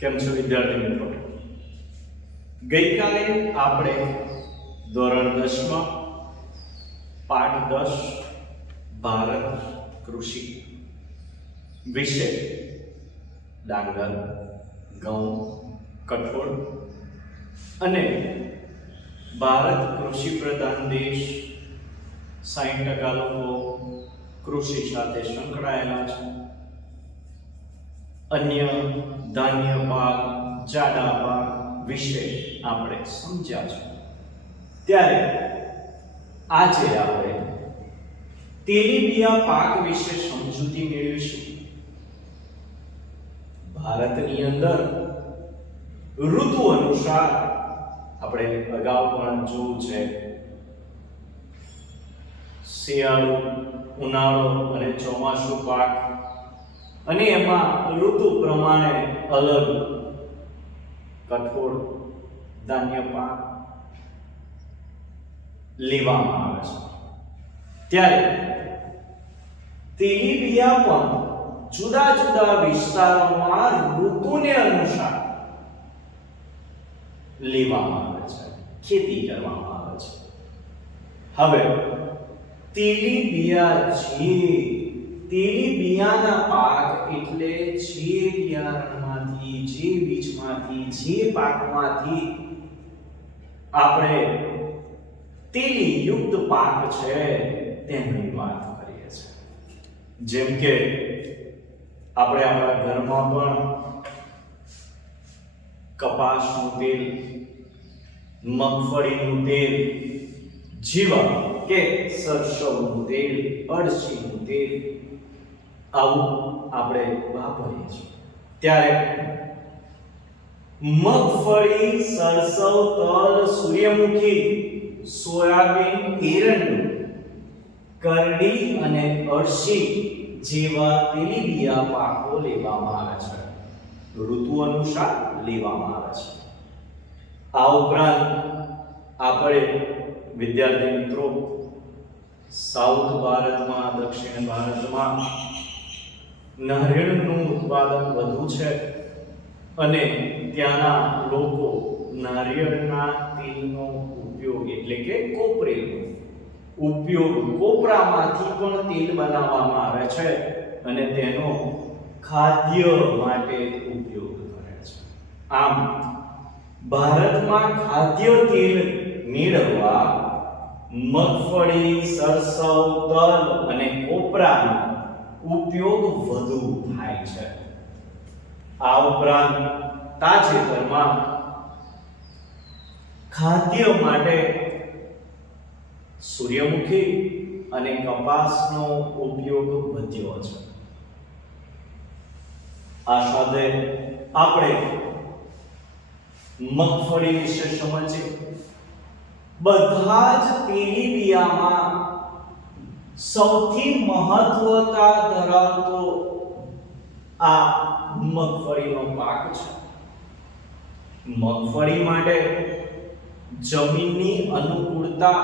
કેમ છો વિદ્યાર્થી મિત્રો? ગઈકાલે આપણે ધોરણ 10 માં પાઠ 10 ભારત કૃષિ વિશે ડાંગર, ઘઉં, કઠોળ અને ભારત કૃષિ પ્રધાન દેશ, 60% લોકો કૃષિ સાથે સંકળાયેલા છે. અન્ય ધાન્ય પાક, જાડા પાક વિશે આપણે સમજ્યા છે. ત્યારે આજે આપણે તેલીબિયા પાક વિશે સમજૂતી મેળવીશું. ભારતની અંદર ઋતુ અનુસાર આપણે અગાઉ પણ જોયું છે, શિયાળુ, ઉનાળો અને ચોમાસુ પાક, અને એમાં ઋતુ પ્રમાણે અલગ કઠોળ, ધાન્ય પાક લેવામાં આવે છે. ત્યારે તેલીબિયા પણ જુદા જુદા વિસ્તારોમાં ઋતુને અનુસાર લેવામાં આવે છે, ખેતી કરવામાં આવે છે. હવે તેલીબિયાના પાક એટલે જે બિયારણમાંથી, જે બીજમાંથી, જે પાકમાંથી આપણે તેલી યુક્ત પાક છે તેની વાત કરીએ છીએ. જેમ કે આપણે આપણા ઘરમાં પણ કપાસનું તેલ, મગફળીનું તેલ જેવા કે સરસવનું તેલ, અળસીનું તેલ આવું આપણે વાપરીએ છીએ. ત્યારે મગફળી, સરસવ, તલ, સૂર્યમુખી, સોયાબીન, એરંડો, કરડી અને અળસી જેવા તેલીબિયા પાકો લેવામાં આવે છે, ઋતુ અનુસાર લેવામાં આવે છે. આ ઉપરાંત આપણે વિદ્યાર્થી મિત્રો સાઉથ ભારતમાં, દક્ષિણ ભારતમાં નારિયેળનું ઉત્પાદન વધુ છે અને ત્યાંના લોકો નારિયેળના તેલનો ઉપયોગ એટલે કે કોપરેનો ઉપયોગ, કોપરામાંથી પણ તેલ બનાવવામાં આવે છે અને તેનો ખાદ્ય માટે ઉપયોગ કરે છે. આમ ભારતમાં ખાદ્ય તેલ મેળવવા મગફળી, સરસવ, તલ અને કોપરાનો ઉપયોગ વધુ થાય છે. આ ઉપરાંત તાજેતરમાં ખાદ્ય માટે સૂર્યમુખી અને કપાસનો ઉપયોગ વધ્યો છે. આ સાથે આપણે મગફળી વિશે સમજીએ. બધા જ તેલીબિયામાં સૌથી મહત્વતા ધરાવતો આ મગફળીનો પાક છે. મગફળી માટે જમીનની અનુકૂળતા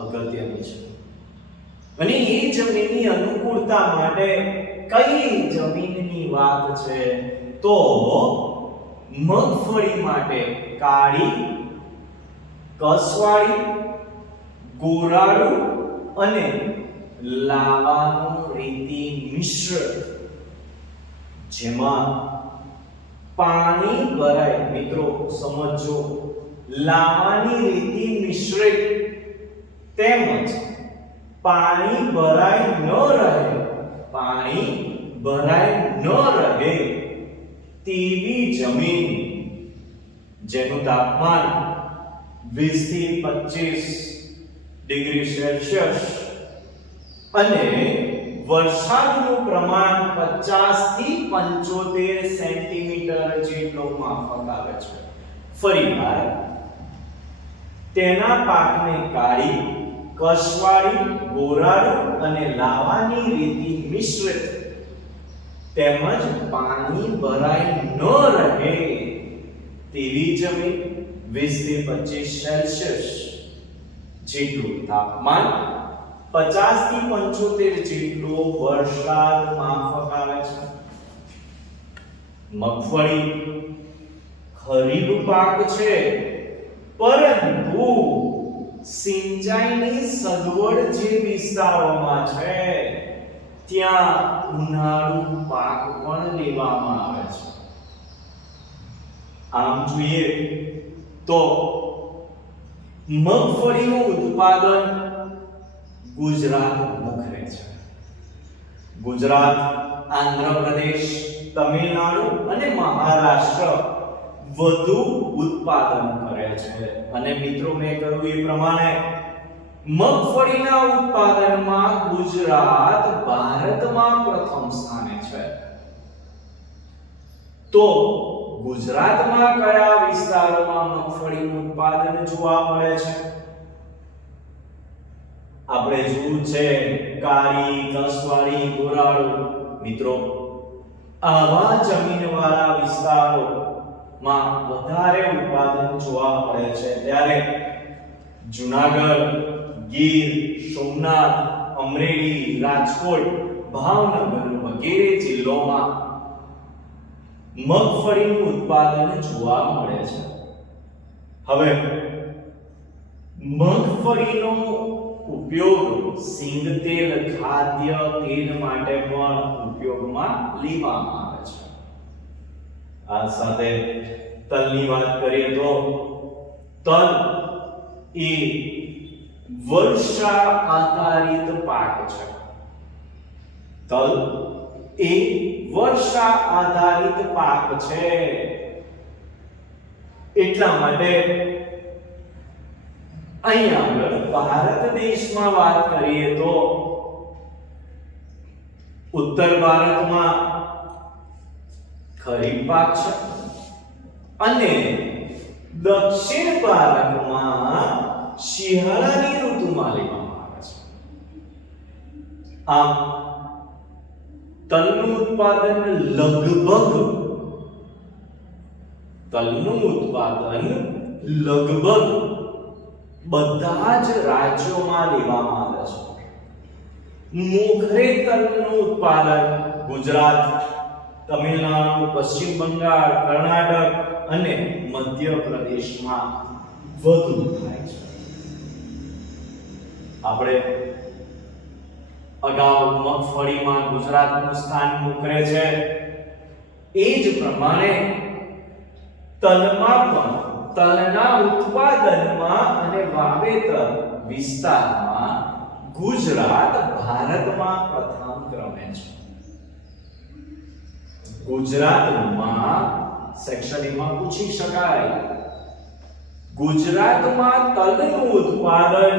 અગત્યની છે અને એ જમીનની અનુકૂળતા માટે કઈ જમીનની વાત છે તો મગફળી માટે કાળી, કસવાળી, ગોરાળુ અને લાવાનું રેતી મિશ્ર, જેમાં પાણી ભરાય, મિત્રો સમજો, લાવાની રેતી મિશ્રિત તેમજ પાણી ભરાય ન રહે તેવી જમીન, જેનું તાપમાન 20 થી 25 ડિગ્રી સેલ્સિયસ અને વરસાદનું પ્રમાણ 50 થી 75 સેન્ટીમીટર જેટલો માફક આવે છે. ફરીવાર તેના પાકને કાળી, કસવાળી, ગોરાળુ અને લાવાની રેતી મિશ્રિત તેમજ પાણી ભરાય ન રહે તેવી જમીન, 20 થી 25 સેલ્સિયસ જેટલું તાપમાન, 50 થી 75 જેટલો વરસાદ માફક આવે છે. મગફળી ખરીફ પાક છે, પરંતુ સિંચાઈની સગવડ જે વિસ્તારોમાં છે ત્યાં ઉનાળુ પાક પણ લેવામાં આવે છે. આમ જોઈએ તો મગફળીનું ઉત્પાદન ગુજરાત મુખ્ય છે. ગુજરાત, આંધ્રપ્રદેશ, તમિલનાડુ અને મહારાષ્ટ્ર વધુ ઉત્પાદન કરે છે. અને મિત્રો મેં કહ્યું એ પ્રમાણે મગફળીના ઉત્પાદનમાં ગુજરાત ભારતમાં પ્રથમ સ્થાને છે. તો ગુજરાતમાં કયા વિસ્તારોમાં મગફળીનું ઉત્પાદન જોવા મળે છે? આપણે જોયું છે કાળી, કસવાળી, ગોરાળુ. મિત્રો આવા જમીનવાળા વિસ્તારોમાં વધારે ઉત્પાદન જોવા મળે છે. ત્યારે જુનાગઢ, ગીર, સોમનાથ, અમરેલી, રાજકોટ, ભાવનગર વગેરે જિલ્લાઓમાં મગફળીનું ઉત્પાદન જોવા મળે છે. હવે મગફળીનો ઉપયોગ સિંગ તેલ, ખાદ્ય તેલ માટે પણ ઉપયોગમાં લેવામાં આવે છે. આ સાથે તલની વાત કરીએ તો તલ એ વર્ષા આધારિત પાક છે. તલ એ વર્ષા આધારિત પાક છે. એટલા માટે અહીં આગળ ભારત દેશમાં વાત કરીએ તો ઉત્તર ભારતમાં ખરીફ પાક છે અને દક્ષિણ ભારતમાં શિયાળાની ઋતુમાં લેવામાં આવે છે. આમ તલનું ઉત્પાદન લગભગ બધા જ રાજ્યોમાં લેવામાં આવે છે. મોખરે તલનું ઉત્પાદન ગુજરાત, તમિલનાડુ, પશ્ચિમ બંગાળ, કર્ણાટક અને મધ્ય પ્રદેશમાં વધુ થાય છે. આપણે અગાઉ મગફળીમાં ગુજરાતનું સ્થાન મોખરે છે, એ જ પ્રમાણે તલમાં પણ તલના ઉત્પાદનમાં અને વાવેતર વિસ્તારમાં ગુજરાત ભારતમાં પ્રથમ ક્રમે છે. ગુજરાતમાં સેક્શન માં પૂછી શકાય, ગુજરાતમાં તલનું ઉત્પાદન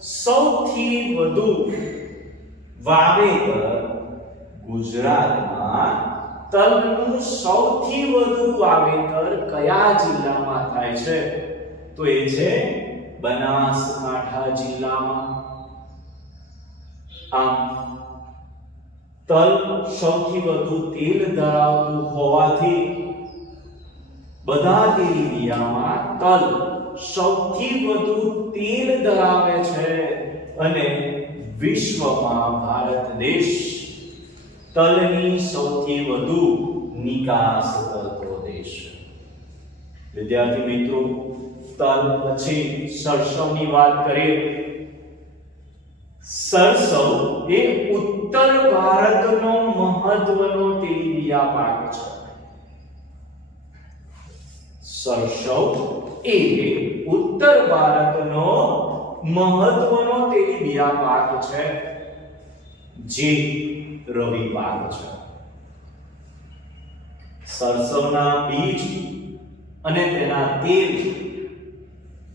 સૌથી વધુ વાવેતર ગુજરાતમાં તલનું સૌથી વધુ વાવેતર કયા જિલ્લામાં થાય છે? તો એ છે બનાસકાંઠા જિલ્લામાં. આમ તલ સૌથી વધુ તેલ ધરાવતું હોવાથી બધા તેલીબિયામાં તલ સૌથી વધુ તેલ ધરાવે છે અને વિશ્વમાં ભારત દેશ તલની સૌથી વધુ નિકાસ કરતો દેશ. વિદ્યાર્થી મિત્રો, તલ પછી સરસવની વાત કરીએ. સરસવ એ ઉત્તર ભારતનો મહત્વનો તેલીબિયા પાક છે. સરસવ એ ઉત્તર ભારતનો મહત્વનો તેલીબિયા પાક છે, જે રવિ પાક છે. સરસવના બીજ અને તેના તેલ,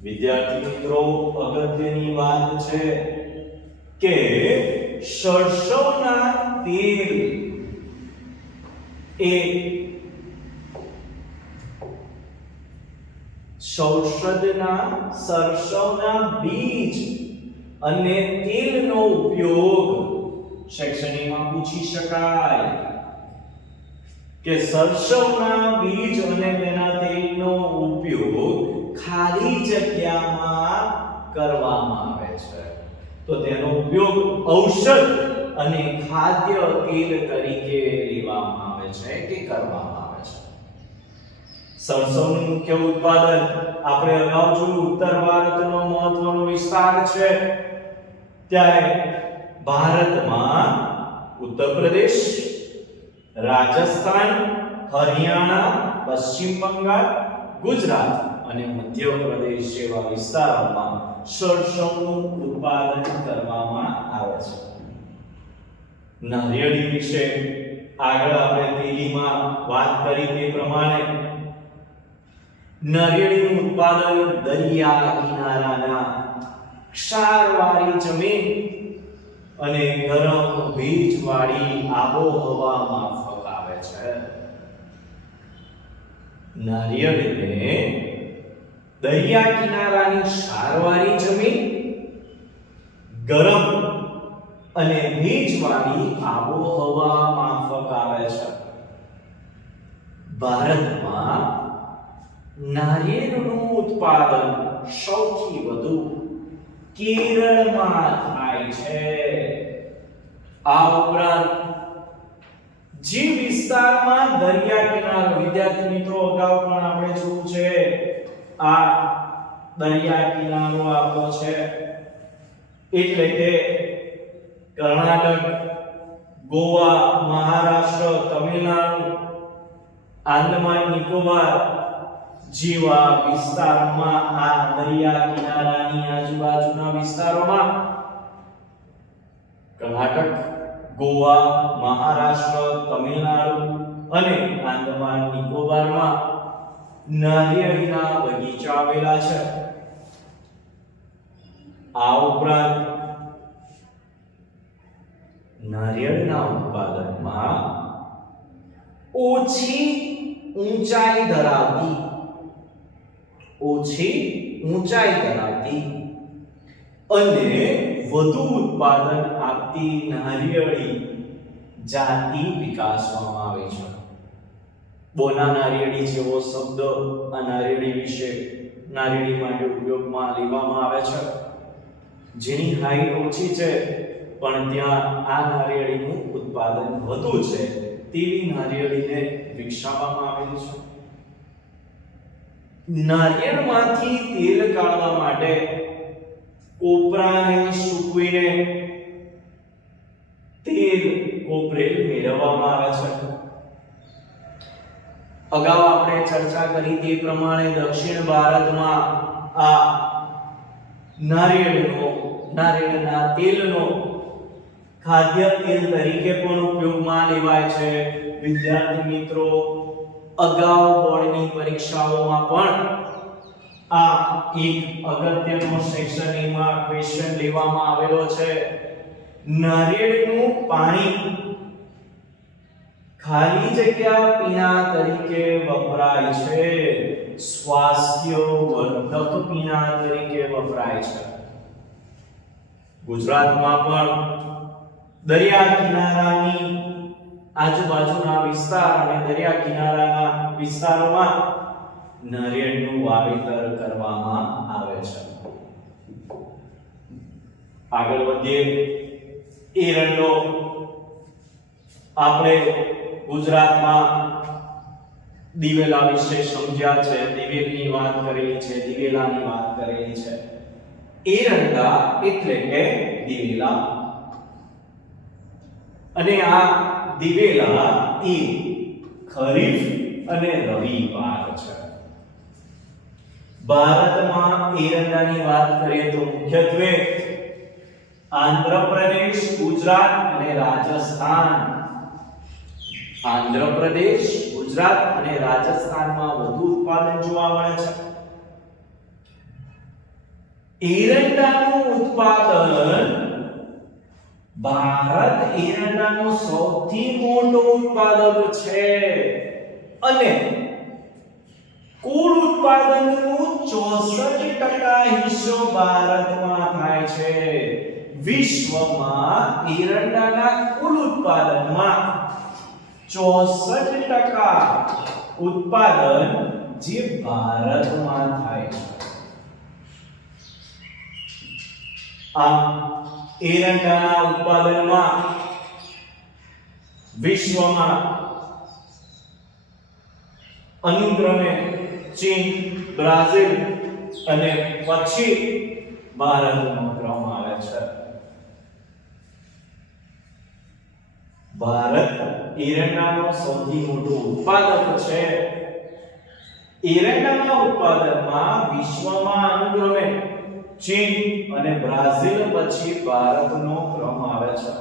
વિદ્યાર્થી મિત્રો અગત્યની વાત છે કે સરસવના તેલ એ સરસવના બીજ અને તેલનો ઉપયોગ શૈક્ષણિકમાં પૂછી શકાય કે સરસવના બીજ અને તેના તેલનો ઉપયોગ ખાલી જગ્યામાં કરવામાં આવે છે. તો તેનો ઉપયોગ ઔષધ અને ખાદ્ય તેલ તરીકે લેવામાં આવે છે કે કરવામાં આવે સરસવનું મુખ્ય ઉત્પાદન આપણે અગાઉ જોયું ઉત્તર ભારતનો મહત્વનો વિસ્તાર છે, ત્યારે ભારતમાં ઉત્તર પ્રદેશ, રાજસ્થાન, હરિયાણા, પશ્ચિમ બંગાળ, ગુજરાત અને મધ્ય પ્રદેશ જેવા વિસ્તારોમાં સરસવનું ઉત્પાદન કરવામાં આવે છે. નારિયેળી વિશે આગળ આપણે તેલીમાં વાત કરી તે પ્રમાણે નારિયેળીનું ઉત્પાદન દરિયા કિનારાના ક્ષારવાળી જમીન અને ગરમ ભેજવાળી આબોહવામાં ફગાવે છે. નારિયેળીને દરિયા કિનારાની ક્ષારવાળી જમીન, ગરમ અને ભેજવાળી આબોહવામાં ફગાવે છે. ભારતમાં નારિયેળનું ઉત્પાદન સૌથી વધુ કેરળમાં થાય છે. આ ઉપરાંત જે વિસ્તારમાં દરિયા કિનારો, વિદ્યાર્થી મિત્રો અગાઉ પણ આપણે જોયું છે, આ દરિયા કિનારો આપણો છે, એટલે કે કર્ણાટક, ગોવા, મહારાષ્ટ્ર, તમિલનાડુ, આંદામાન નિકોબાર જેવા વિસ્તારોમાં, આ દરિયા કિનારાની આજુબાજુના વિસ્તારોમાં કર્ણાટક, ગોવા, મહારાષ્ટ્ર, તમિલનાડુ અને આંદામાન નિકોબારમાં નારિયેળીના બગીચા આવેલા છે. આ ઉપરાંત નારિયેળના ઉત્પાદનમાં ઓછી ઊંચાઈ ધરાવતી અને વધુ ઉત્પાદન આપતી નારિયેળી જાતિ વિકાસવામાં આવી છે. બોના નારિયેળી જેવો શબ્દ આ નારિયેળી વિશે, નારિયેળી માટે ઉપયોગમાં લેવામાં આવે છે. જેની હાઈટ ઓછી છે પણ ત્યાં આ નારિયેળીનું ઉત્પાદન વધુ છે તેવી નારિયેળીને વિકસાવવામાં આવેલી છે. નારિયેળમાંથી તેલ કાઢવા માટે કોપરાને સૂકવીને તેલ કોપરેલ મેળવવામાં આવે છે. અગાઉ આપણે ચર્ચા કરી તે પ્રમાણે દક્ષિણ ભારતમાં આ નારિયેળના તેલનો ખાદ્ય તેલ તરીકે પણ ઉપયોગમાં લેવાય છે. વિદ્યાર્થી મિત્રો, અગાઉ બોર્ડની પરીક્ષાઓમાં પણ આ એક અગત્યનો સેક્શન એમાં ક્વેશ્ચન લેવામાં આવેલો છે. નારિયેળનું પાણી ખાલી જગ્યા પીણા તરીકે વપરાય છે, સ્વાસ્થ્યવર્ધક પીણા તરીકે વપરાય છે. ગુજરાતમાં પણ દરિયા કિનારાની આજુબાજુના વિસ્તાર અને દરિયા કિનારાના વિસ્તારોમાં નારિયેળનું વાવેતર કરવામાં આવે છે. આગળ વધીએ. એરંડો આપણે ગુજરાતમાં દિવેલા વિશે સમજ્યા છે, દિવેલની વાત કરેલી છે, દિવેલાની વાત કરેલી છે. એરંડા એટલે કે દિવેલા, અને આ દિવેલા એ ખરીફ અને રવિ પાક છે. ભારતમાં એરંડાની વાત કરીએ તો મુખ્યત્વે આંધ્રપ્રદેશ, ગુજરાત અને રાજસ્થાન. આંધ્રપ્રદેશ, ગુજરાત અને રાજસ્થાનમાં વધુ ઉત્પાદન જોવા મળે છે. એરંડાનું ઉત્પાદન, ભારત એરંડાનો સૌથી મોટો ઉત્પાદક છે અને કુલ ઉત્પાદનનું 64% હિસ્સો ભારતમાં થાય છે. વિશ્વમાં એરંડાના કુલ ઉત્પાદનમાં 64% ઉત્પાદન જે ભારતમાં થાય છે. આ એરંડાના ઉત્પાદનમાં વિશ્વમાં અનુક્રમે ચીન, બ્રાઝિલ અને પછી ભારતનો ક્રમ આવે છે. ભારત એરંડાનો સૌથી મોટો ઉત્પાદક છે. એરંડાના ઉત્પાદનમાં વિશ્વમાં અનુક્રમે ચીન અને બ્રાઝિલ પછી ભારતનો ક્રમ આવે છે.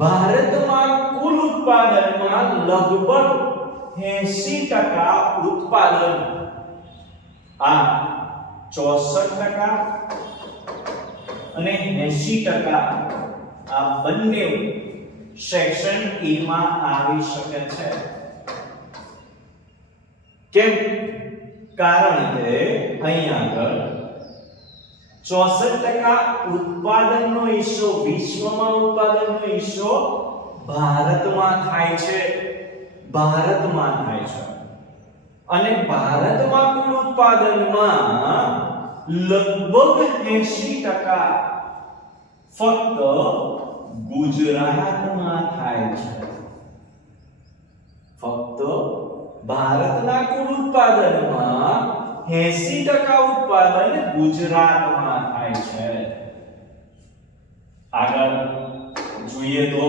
ભારતમાં કુલ ઉત્પાદનમાં લગભગ 80% ઉત્પાદન આ 64% અને 80% આ બંને સેક્શન E માં આવી શકે છે. કેમ? કારણ કે અહીં આગળ 64% ઉત્પાદનનો હિસ્સો, વિશ્વમાં ઉત્પાદનનો હિસ્સો ભારતમાં થાય છે. ભારતમાં થાય છે અને ભારતમાં કુલ ઉત્પાદનમાં લગભગ 80% ફક્ત ગુજરાતમાં થાય છે. ફક્ત ભારતના કુલ ઉત્પાદનમાં 80% ઉત્પાદન ગુજરાતમાં થાય છે. આગળ જોઈએ તો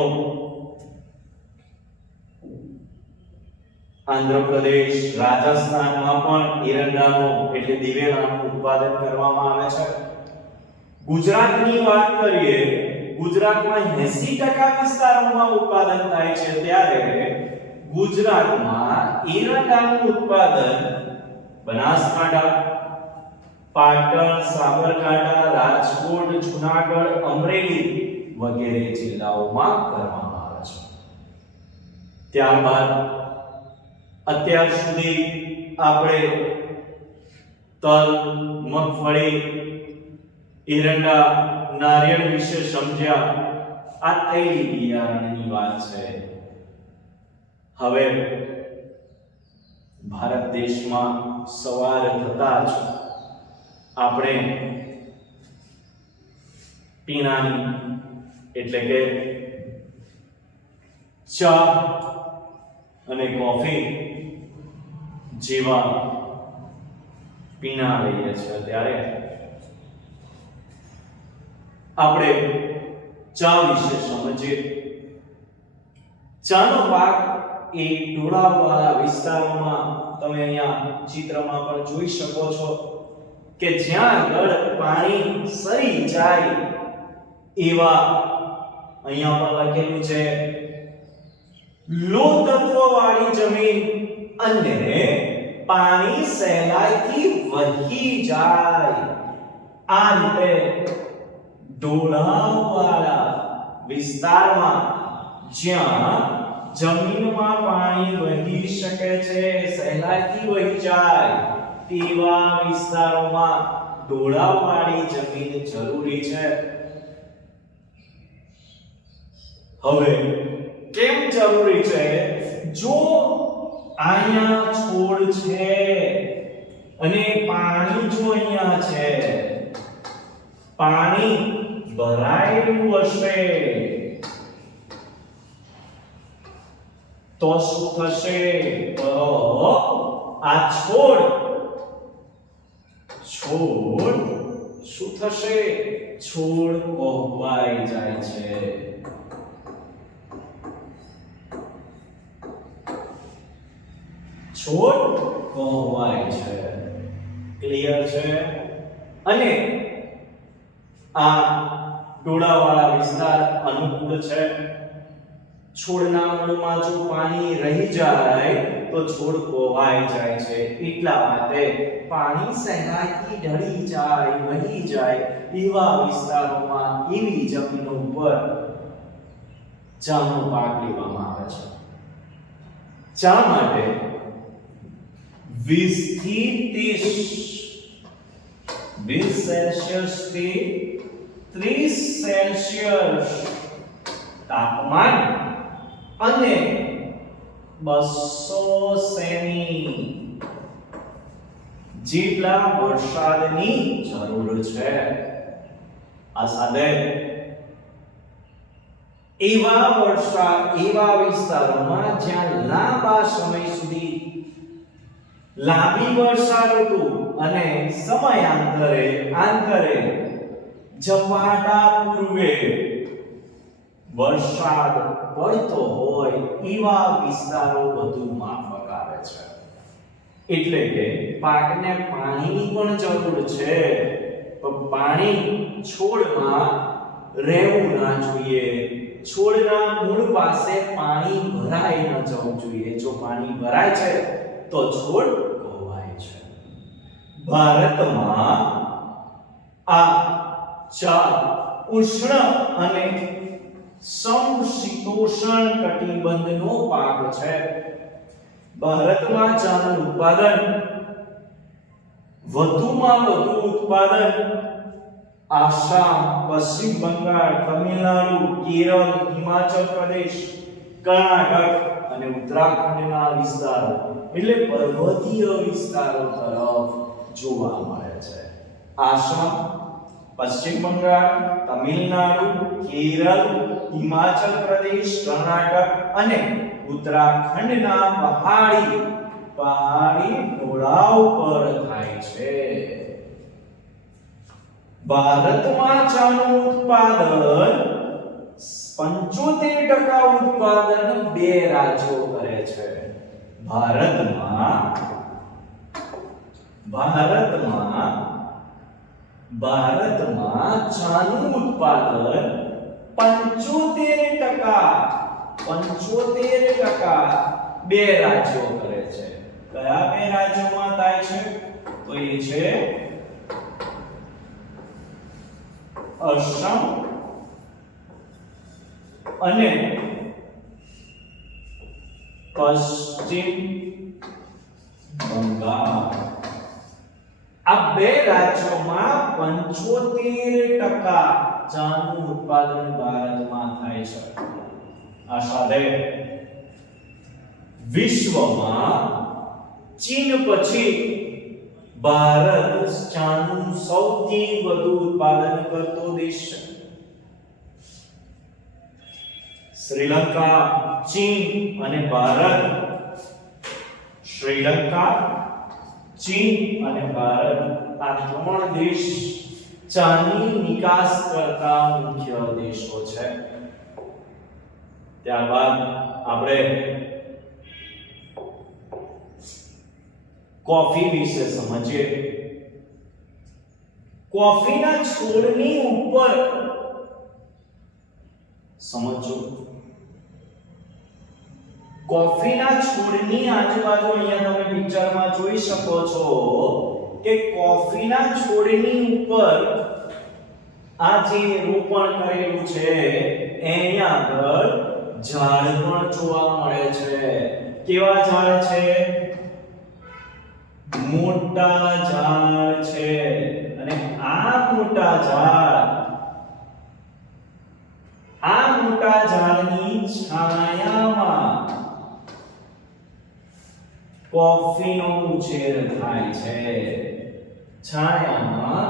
આંધ્રપ્રદેશ, રાજસ્થાનમાં પણ એરંડાનું એટલે દિવેલાનું ઉત્પાદન કરવામાં આવે છે. ગુજરાતની વાત કરીએ, ગુજરાતમાં 80% વિસ્તારોમાં ઉત્પાદન થાય છે, ત્યારે ગુજરાતમાં એરંડાનું ઉત્પાદન બનાસકાંઠા, પાટણ, સાબરકાંઠા, રાજકોટ, જૂનાગઢ, અમરેલી વગેરે જિલ્લાઓમાં કરવામાં આવે છે. ત્યારબાદ અત્યાર સુધી આપણે તલ, મગફળી, એરંડા, નારિયેળ વિશે સમજ્યા. આ તેલી બિયારણની વાત છે. હવે ભારત દેશમાં સવાર થતા જ આપણે પીણાની એટલે કે ચા અને કોફી જેવા પીણા લઈએ છીએ, ત્યારે આપણે ચા વિશે સમજીએ. ચાનો પાક એ ઢોળાવવાળા વિસ્તારોમાં, તમે અહીંયા ચિત્રમાં પણ જોઈ શકો છો કે જ્યાં આગળ પાણી સરી જાય એવા, અહીંયા પણ લખેલું છે, લો તત્વવાળી જમીન અને પાણી સહેલાઈથી વહી જાય, આ રીતે ઢોળાવવાળા વિસ્તારમાં જ્યાં જમીનમાં પાણી વહી શકે છે, સહેલાઈથી વહી જાય તેવા વિસ્તારોમાં ઢોળાવવાળી જમીન જરૂરી છે. હવે કેમ જરૂરી છે? જો અહીંયા છોડ છે અને પાણી જો અહીંયા છે, પાણી ભરાયેલું હશે તો શું થશે? તો આ છોડ શું થશે? છોડ કોહવાઈ જાય છે. છોડ કોહવાય છે. ક્લિયર છે? અને આ ઢોળાવવાળા વિસ્તાર અનુકૂળ છે. છોડના મૂળમાં જો પાણી રહી જાય તો છોડ કોહવાઈ જાય છે. એટલા માટે પાણી સહેલાઈથી ઢળી જાય, વહી જાય એવા વિસ્તારોમાં, એવી જમીનો ઉપર ચાનો પાક લેવામાં આવે છે. ચા માટે 20 થી 30 સેલ્સિયસ થી 30 સેલ્સિયસ તાપમાન અને 200 સેમી જેટલા વરસાદની જરૂર છે. આ સાથે એવા વિસ્તારોમાં જ્યાં લાંબા સમય સુધી લાંબી વર્ષા ઋતુ અને આંતરે ઝપાટા પૂર્વે વરસાદ પડતો હોય એવા વિસ્તારો વધુ માફક આવે છે. એટલે કે પાકને પાણીની પણ જરૂર છે, પણ પાણી છોડમાં રહેવું ના જોઈએ. છોડના મૂળ પાસે પાણી ભરાઈ ન જવું જોઈએ. જો પાણી ભરાય છે તો છોડ કોવાય છે. ભારતમાં આ ચાર ઉષ્ણ અને સમશીતોષ્ણ કટિબંધનો પાક છે. ભારતમાં ચાનું ઉત્પાદન વધુમાં વધુ ઉત્પાદન આસામ, પશ્ચિમ બંગાળ, તમિલનાડુ, કેરળ, હિમાચલ પ્રદેશ, કર્ણાટક અને ઉત્તરાખંડના વિસ્તારો એટલે પર્વતીય વિસ્તારો તરફ જોવા મળે છે. આસામ, પશ્ચિમ બંગાળ, તમિલનાડુ, કેરળ, હિમાચલ પ્રદેશ, કર્ણાટક અને ઉત્તરાખંડના પહાડી ઢોળાવ પર થાય છે. ભારતમાં ચાનું ઉત્પાદન 75% ઉત્પાદન બે રાજ્યો કરે છે. ભારતમાં ચાનું ઉત્પાદન 75% બે રાજ્યો કરે છે. કયા બે રાજ્યોમાં થાય છે? તો એ છે અસમ અને પશ્ચિમ બંગાળ. આ બે રાજ્યોમાં 75% ચાનું ઉત્પાદન ભારતમાં થાય છે. આ સાથે વિશ્વમાં ચીન પછી ભારત ચાનું સૌથી વધુ ઉત્પાદન કરતો દેશ છે. શ્રીલંકા, ચીન અને ભારત. શ્રીલંકા, ચીન અને ભારત આ ત્રણ દેશ ચાની નિકાસ કરતા મુખ્ય દેશો છે. ત્યારબાદ આપણે કોફી વિશે સમજીએ. કોફીના છોડની ઉપર સમજો. કોફીના છોડની આજુબાજુ અહીંયા તમે પિક્ચરમાં જોઈ શકો છો કે કોફીના છોડની ઉપર આ જે રોપણ કરેલું છે અહીંયા આગળ ઝાડ પણ જોવા મળે છે. કેવા ઝાડ છે? મોટા ઝાડ છે. અને આ મોટા ઝાડની છાયામાં કોફીનો ઉછેર થાય છે. છાયામાં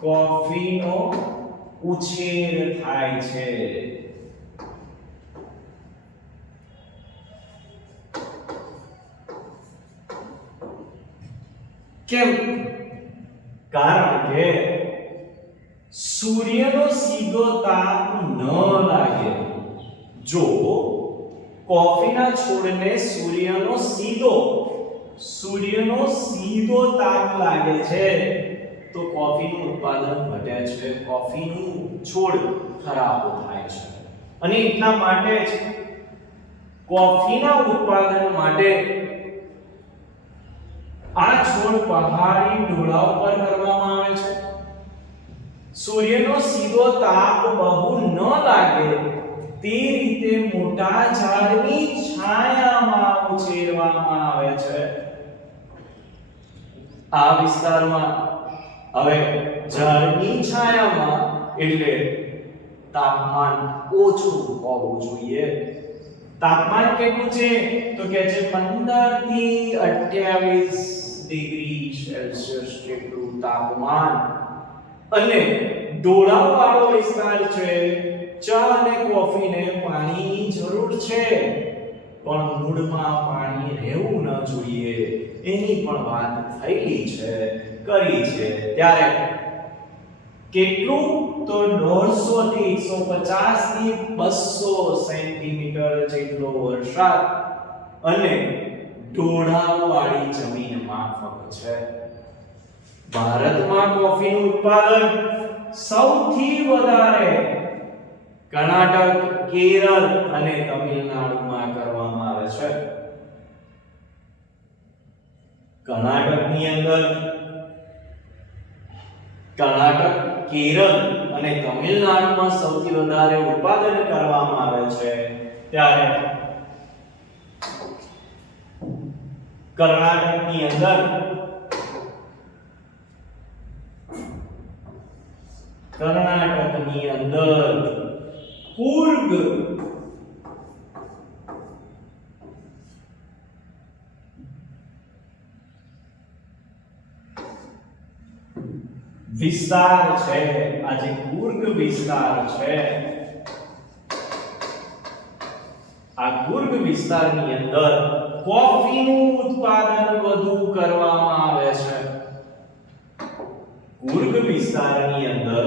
કોફીનો ઉછેર થાય છે. કેમ? કારણ કે સૂર્યનો સીધો તાપ ન લાગે. જો કોફીના છોડને સૂર્યનો સીધો તાપ લાગે છે તો કોફીનું ઉત્પાદન ઘટે છે. કોફીનું છોડ ખરાબ થાય છે. અને એટલા માટે જ કોફીના ઉત્પાદન માટે આ છોડ પહાડી ઢોળાવ પર કરવામાં આવે છે. સૂર્યનો સીધો તાપ બહુ ન લાગે તે રીતે મોટા ઝાડની છાયામાં ઉછેરવામાં આવે છે. આ વિસ્તારમાં હવે ઝાડની છાયામાં એટલે તાપમાન ઓછું હોવું જોઈએ. તાપમાન કેટલું છે? તો કે છે 15 થી 28 ડિગ્રી સેલ્સિયસ જેટલું તાપમાન. અને ઢોળાવવાળો વિસ્તાર છે. ચા અને કોફીને પાણીની જરૂર છે. પણ મૂળમાં પાણી રહેવું ન જોઈએ એની પણ વાત થયેલી છે, કરી છે. ત્યારે કેટલું તો 150 થી 150 થી 200 સેન્ટીમીટર જેટલો વરસાદ અને ઢોળાવવાળી જમીન માફક છે. ભારતમાં કોફીનું ઉત્પાદન સૌથી વધારે કર્ણાટક, કેરળ અને તમિલનાડુમાં કરવામાં આવે છે. કર્ણાટકની અંદર કર્ણાટક, કેરળ અને તમિલનાડુમાં સૌથી વધારે ઉત્પાદન કરવામાં આવે છે. ત્યારે કર્ણાટકની અંદર કુર્ગ વિસ્તાર છે, આ જે કુર્ગ વિસ્તાર છે, આ કુર્ગ વિસ્તારની અંદર કોફીનું ઉત્પાદન વધુ કરવામાં આવે છે. કુર્ગ વિસ્તારની અંદર,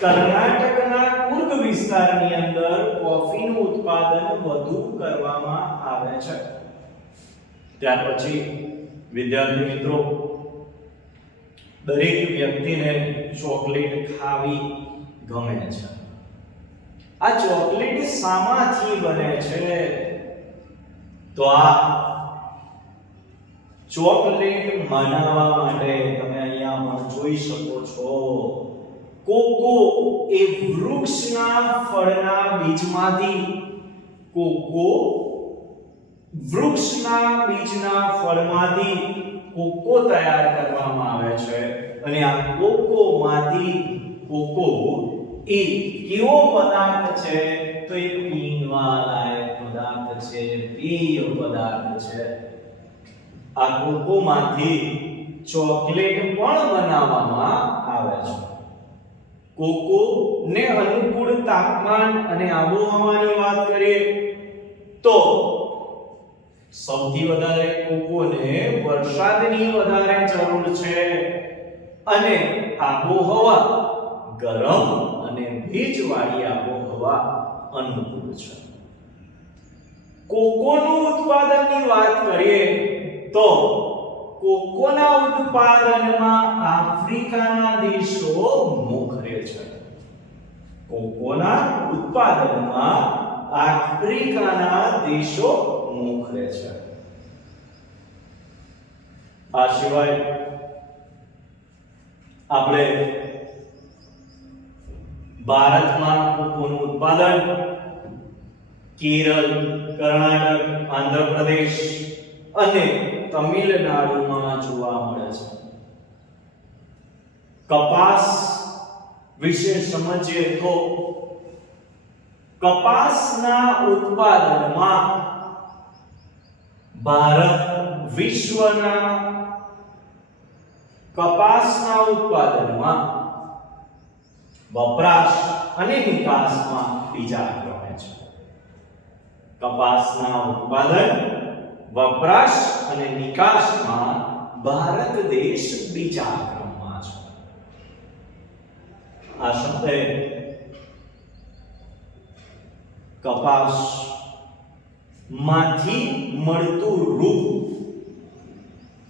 કર્ણાટકના કુર્ગ વિસ્તારની અંદર કોફીનું ઉત્પાદન વધુ કરવામાં આવે છે. ત્યાર પછી વિદ્યાર્થી મિત્રો, દરેક વ્યક્તિને ચોકલેટ ખાવી ગમે છે. આ ચોકલેટ શામાંથી બને છે? તો આ ચોકલેટ બનાવવા માટે તમે અહીંયા પણ જોઈ શકો છો, કોકો એ વૃક્ષના ફળના બીજમાંથી, કોકો વૃક્ષના બીજના ફળમાંથી કોકો તૈયાર કરવામાં આવે છે. અને આ કોકોમાંથી, કોકો એ કેવો પદાર્થ છે? તો એ પીવા લાયક પદાર્થ છે, પેય પદાર્થ છે. આ કોકોમાંથી ચોકલેટ પણ બનાવવામાં આવે છે. કોકો ને અનુકૂળ તાપમાન અને આબોહવાની વાત કરીએ તો સૌથી વધારે કોકોને વરસાદની વધારે જરૂર છે અને આબોહવા ગરમ અને ભેજવાળી આબોહવા અનુકૂળ છે. કોકોનું ઉત્પાદનની વાત કરીએ તો કોકોના ઉત્પાદનમાં આફ્રિકાના દેશો મોખરે છે. કોકોના ઉત્પાદનમાં આફ્રિકાના દેશો મોખરે છે. આ સિવાય આપણે ભારતમાં કોકોનું ઉત્પાદન કેરળ, કર્ણાટક, આંધ્રપ્રદેશ અને તમિલનાડુમાં જોવા મળે છે. કપાસ વિશે સમજીએ તો કપાસના ઉત્પાદનમાં ભારત વિશ્વના કપાસના ઉત્પાદનમાં વપરાશ અને નિકાસમાં બીજા ક્રમે છે. કપાસના ઉત્પાદન, વપરાશ અને નિકાસમાં ભારત દેશ બીજા ક્રમમાં છે. આ શબ્દે કપાસ માંથી મળતું રૂ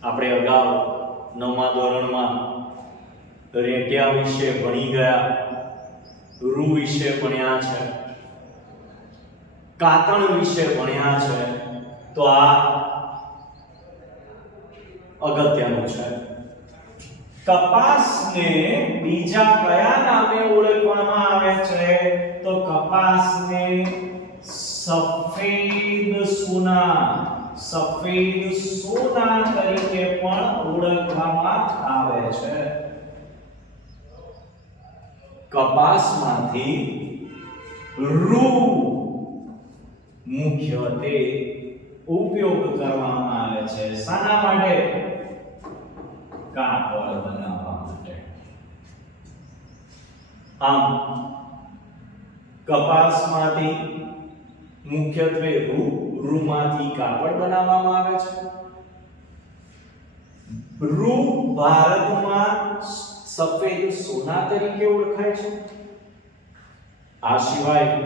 આપણે અગાઉ 9મા ધોરણમાં રેટિયા વિશે ભણી ગયા, રૂ વિશે ભણ્યા છે, કાતણ વિશે ભણ્યા છે. તો આ અગત્યનું છે. કપાસને બીજા કયા નામે ઓળખવામાં આવે છે? તો કપાસને સફેદ સોના તરીકે પણ ઓળખવામાં આવે છે. કપાસમાંથી રૂ મુખ્યત્વે ઉપયોગ કરવામાં આવે છે. શાના માટે? કાપડ બનાવવા માટે. આમ કપાસમાંથી મુખ્યત્વે રૂમાંથી કાપડ બનાવવામાં આવે છે. રૂ ભારતમાં સફેદ સોના તરીકે ઓળખાય છે. આ સિવાય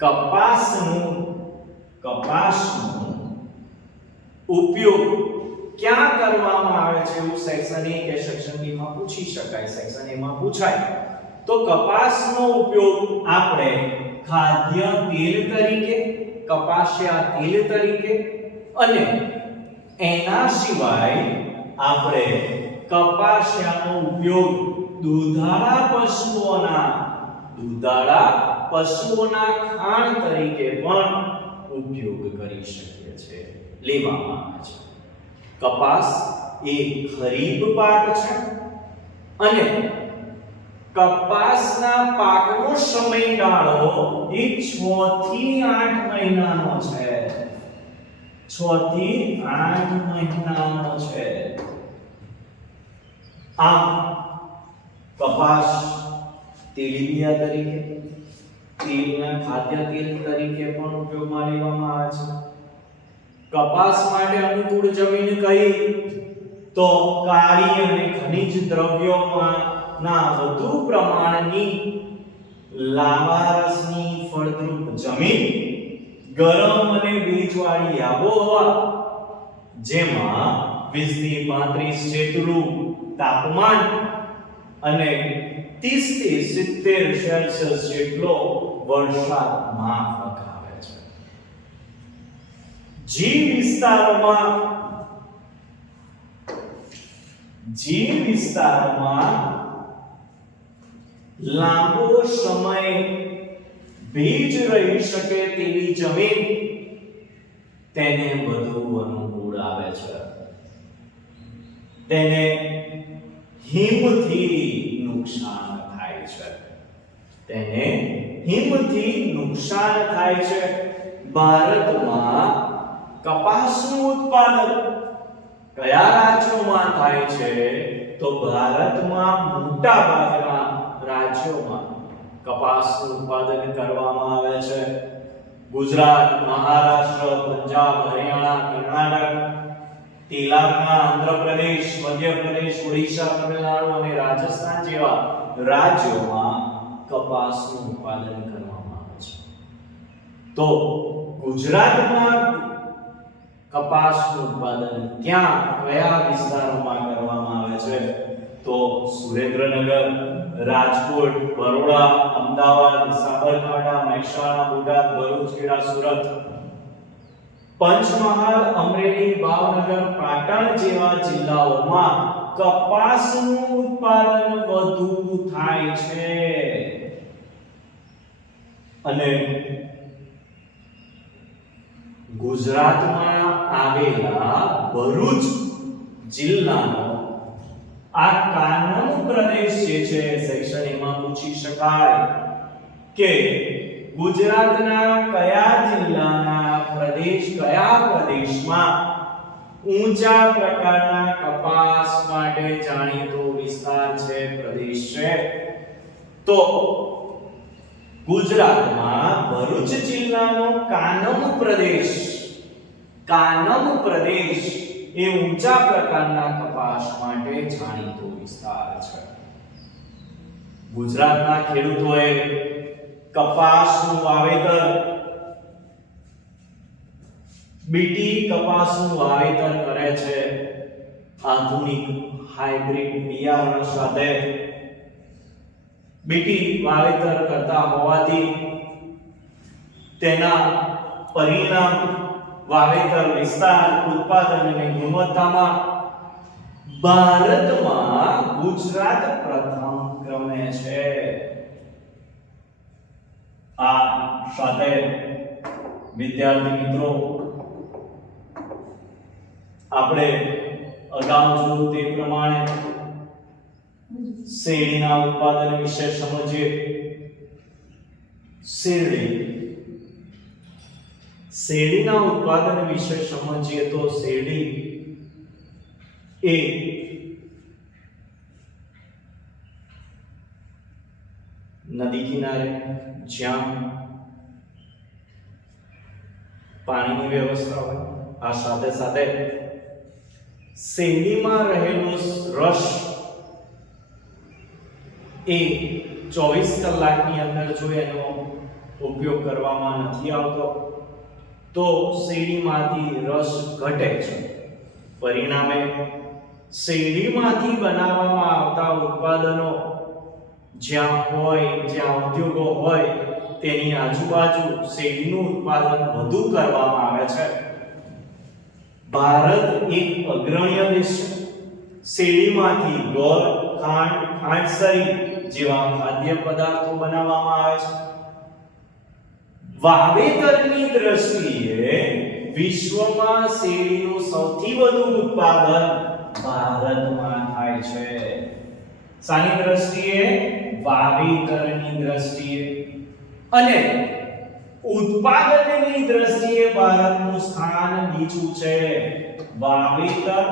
કપાસનો ઉપયોગ ક્યાં કરવામાં આવે છે એવું સેક્શન A કે સેક્શન B માં પૂછી શકાય. સેક્શન A માં પૂછાય તો કપાસનો ઉપયોગ આપણે ખાદ્ય તેલ તરીકે, કપાસિયા તેલ તરીકે અને એના સિવાય આપણે કપાસિયાનો ઉપયોગ દૂધાળા પશુઓના ખાણ તરીકે પણ ઉપયોગ કરી શકીએ છીએ, લેવામાં આવે છે. કપાસ એ ખરીફ પાક છે અને કપાસના પાકનો સમયગાળો એ 6 થી 8 મહિનાનો છે. 6 થી 8 મહિનાનો છે. આમ કપાસ તેલીબિયા તરીકે, તેલના ખાદ્ય તેલ તરીકે પણ ઉપયોગમાં લેવામાં આવે છે. કપાસ માટે અનુકૂળ જમીન કઈ? તો કાળી અને ખનિજ દ્રવ્યોમાંના વધુ પ્રમાણની લાવારસની ફળદ્રુપ જમીન, ગરમ અને ભેજવાળી આબોહવા જેમાં 20 થી 35 જેટલું તાપમાન અને 30 થી 70 સેલ્સિયસ જેટલો વરસાદ માફક આવે છે. જે વિસ્તારોમાં લાંબો સમય ભેજ રહી શકે તેવી જમીન તેને વધુ અનુકૂળ આવે છે. તેને હિમથી નુકસાન થાય છે. ભારતમાં કપાસનું ઉત્પાદન કયા રાજ્યોમાં થાય છે? તો ભારતમાં મોટા ભાગના રાજ્યોમાં કપાસનું ઉત્પાદન કરવામાં આવે છે. ગુજરાત, મહારાષ્ટ્ર, પંજાબ, હરિયાણા, કર્ણાટક, તેલંગાણા, આંધ્રપ્રદેશ, મધ્યપ્રદેશ, ઓડિશા, તમિલનાડુ અને રાજસ્થાન જેવા રાજ્યોમાં કપાસનું ઉત્પાદન કરવામાં આવે છે. તો ગુજરાતમાં કપાસનું ઉત્પાદન કયા વિસ્તારોમાં કરવામાં આવે છે? તો સુરેન્દ્રનગર, રાજકોટ, બરોડા, અમદાવાદ, સાબરકાંઠા, મહેસાણા, બોટાદ, ભરૂચ, ખેડા, સુરત, પંચમહાલ, અમરેલી, ભાવનગર, પાટણ જેવા જિલ્લાઓમાં કપાસનું ઉત્પાદન વધુ થાય છે. અને ગુજરાતમાં આવેલા ભરૂચ જિલ્લાનો આ કાનમ પ્રદેશ જે છે સેક્શન એમાં પૂછી શકાય કે ગુજરાતના કયા જિલ્લાના કયા પ્રદેશમાં ઊંચા પ્રકારના કપાસ માટે જાણીતો વિસ્તાર છે, પ્રદેશ છે? તો ગુજરાતમાં ભરૂચ જિલ્લાનો કાનમ પ્રદેશ એ ઊંચા પ્રકારના કપાસ માટે જાણીતો વિસ્તાર છે. ગુજરાતના ખેડૂતોએ કપાસનું વાવેતર, બીટી કપાસનું વાવેતર કરે છે. આધુનિક હાઇબ્રિડ બિયારણ સાથે બીટી વાવેતર કરતા હોવાથી તેના પરિણામ વાવેતર વિસ્તાર, ઉત્પાદન અને ગુણવત્તામાં ભારતમાં ગુજરાત પ્રથમ ક્રમે છે. આ સાથે વિદ્યાર્થી મિત્રો આપણે અગાઉ જોયું તે પ્રમાણે શેરડીના ઉત્પાદન વિશે સમજીએ. શેરડીના ઉત્પાદન વિશે સમજીએ તો શેરડી એ નદી કિનારે જ્યાં પાણીની વ્યવસ્થા હોય. આ સાથે સાથે શેરડીમાં રહેલો રસ એ 24 કલાકની અંદર જો એનો ઉપયોગ કરવામાં નથી આવતો તો શેરડીમાંથી રસ ઘટે છે. પરિણામે શેરડીમાંથી બનાવવામાં આવતા ઉત્પાદનો જ્યાં હોય, જ્યાં ઉદ્યોગો હોય તેની આજુબાજુ શેરડીનું ઉત્પાદન વધુ કરવામાં આવે છે. ભારત એક અગ્રણી દેશ છે. શેરડીમાંથી ગોળ, ખાંડ, ખાંડસરી જેવા ખાદ્ય પદાર્થો બનાવવામાં આવે છે. વાવેતરની દ્રષ્ટિએ વિશ્વમાં શેરડીનું સૌથી વધુ ઉત્પાદન ભારતમાં થાય છે. શાની દ્રષ્ટિએ? વાવેતરની દ્રષ્ટિએ. અને ઉત્પાદનની દ્રષ્ટિએ ભારતનું સ્થાન બીજું છે. વાવેતર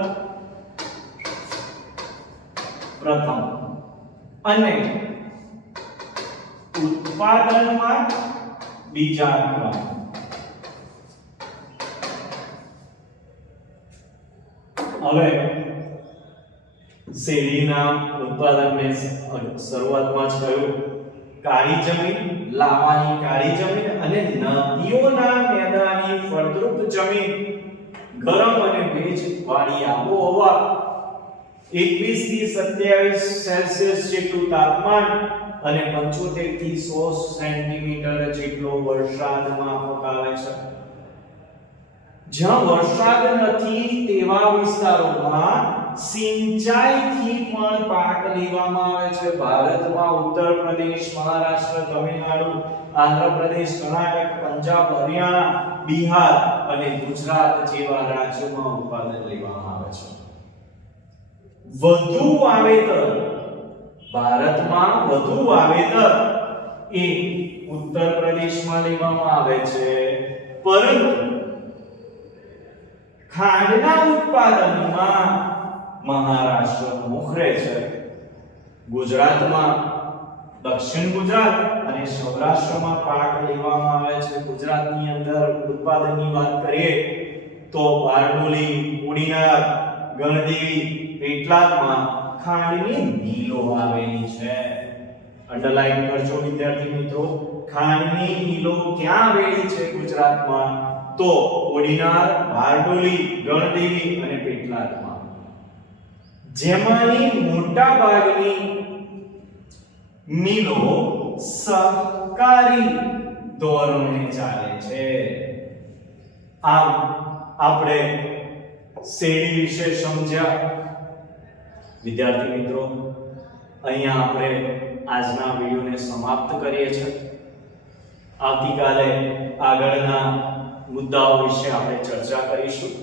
પ્રથમ અને ઉત્પાદનમાં બીજા ક્રમ. હવે શેરડીના ઉત્પાદન મેં શરૂઆતમાં જ કહ્યું, કાળી જમીન, લાવાની કાળી જમીન અને નદીઓના મેદાની ફળદ્રુપ જમીન, ગરમ અને ભેજવાળી આબોહવા, 21 થી 27 સેલ્સિયસ જેટલું તાપમાન અને 75 થી 100 સેન્ટીમીટર જેટલો વરસાદ માફક આવે છે. જ્યાં વરસાદ નથી તેવા વિસ્તારોમાં સિંચાઈથી પણ પાક લેવામાં આવે છે. ભારતમાં ઉત્તર પ્રદેશ, મહારાષ્ટ્ર, તમિલનાડુ, આંધ્ર પ્રદેશ, કર્ણાટક, પંજાબ, હરિયાણા, બિહાર અને ગુજરાત જેવા રાજ્યોમાં ઉત્પાદન લેવામાં આવે છે. વધુ વાવેતર, ભારતમાં વધુ વાવેતર એ ઉત્તર પ્રદેશમાં લેવામાં આવે છે, પરંતુ ખાંડના ઉત્પાદનમાં મહારાષ્ટ્ર મોખરે છે. ગુજરાતમાં દક્ષિણ ગુજરાત અને સૌરાષ્ટ્રમાં પાક લેવામાં આવે છે. ગુજરાતની અંદર ઉત્પાદનની વાત કરીએ તો બારડોલી, કોડીનાર, ગણદેવી, પેટલાદમાં ખાંડની મિલો આવેલી છે. અંડરલાઈન કરજો વિદ્યાર્થી મિત્રો, ખાંડની મિલો ક્યાં આવેલી છે ગુજરાતમાં? તો કોડીનાર, બારડોલી, ગણદેવી અને પેટલાદમાં. જેમાંની મોટા ભાગની મિલો સહકારી ધોરણે ચાલે છે. આમ આપણે શેરડી વિશે સમજ્યા. વિદ્યાર્થી મિત્રો, અહીંયા આપણે આજના વિડિયોને સમાપ્ત કરીએ છીએ. આવતીકાલે આગળના મુદ્દાઓ વિશે આપણે ચર્ચા કરીશું.